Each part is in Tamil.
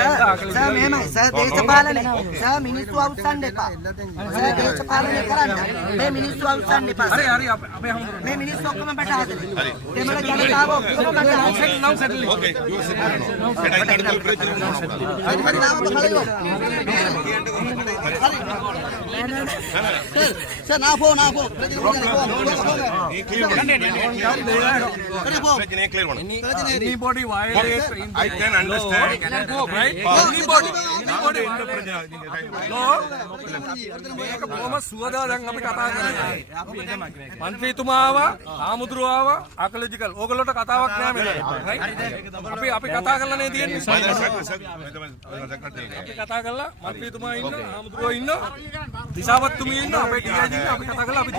සර් මෙහෙමයි සර් දේශපාලනේ සර් මිනිස්සු අවුස්සන්න එපා සර් දේශපාලනේ කරන්න මේ මිනිස්සු අවුස්සන්න එපා හරි හරි අපේ හමුදුර මේ මිනිස්සු ඔක්කොම බට හදලා දෙමළ ජනතාව ඔක්කොම බට හදලා ඕකේ सर ना पो anybody violate I can understand right anybody law මේක කොහොම සුවදා දැන් අපි කතා කරන්නේ මන්ත්‍රීතුමා ආවා ආමුදුරුව ආවා ආකලොජිකල් ඕගොල්ලෝට කතාවක් නෑ මේක අපි කතා කරලා නේ තියෙන්නේ අපි කතා කරලා මන්ත්‍රීතුමා ඉන්න ආමුදුරුව ඉන්න දිසාවත්තුමිය ඉන්න අපේ ඩීআইজি ඉන්න අපි කතා කරලා අපි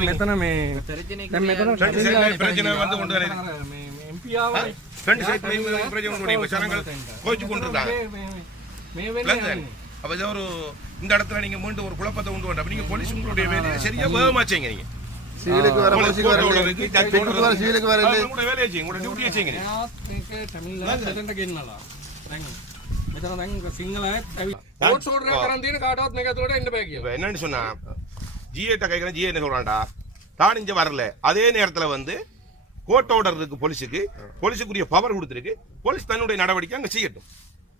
මෙතන මේ දැන් මෙතන பிரச்சனை வந்து கொண்டு வரேன் எம்பி ஆவයි ஃப்ரெண்ட் சைட் பிரச்சனை கொண்டு மச்சானங்கள் கோச்சு கொண்டிருக்காங்க அப்ப இது ஒரு இந்த இடத்துல நீங்க மீண்டும் ஒரு குழப்பத்தை உண்டு பண்ண அப்ப நீங்க போலீஸ் உங்களுடைய வேலையை சரியா வேகமாச்சீங்க நீங்க சிவிலுக்கு வர போலீஸ்க்கு வர சிவிலுக்கு வர இல்ல உங்களுடைய வேலையை செய்யுங்க உங்களுடைய டியூட்டியை செய்யுங்க මේක තමිල්ලා දෙතන්ට ගෙන්නලා දැන් මෙතන දැන් සිංහල கோட் ஓர்டர் කරන් දින කාටවත් මේක ඇතුළට එන්න බෑ කියලා என்னன்னு சொன்னா ஜிஏட்ட கைக்குற ஜிஏ என்ன சொல்றான்டா தான் இங்க வரல அதே நேரத்துல வந்து கோர்ட் ஆர்டர் இருக்கு போலீஸுக்குரிய பவர் கொடுத்திருக்கு போலீஸ் தன்னுடைய நடவடிக்கை அங்க செய்யட்டும்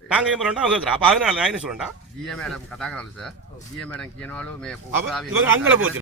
நாங்க ஏன் பண்றோம்னா அவங்க கேக்குறா அப்ப அதனால நான் என்ன சொல்றேன்டா ஜிஏ மேடம் கதா කරනවා சார் ஜிஏ மேடம் කියනවලු මේ இவங்க அங்கல போச்சு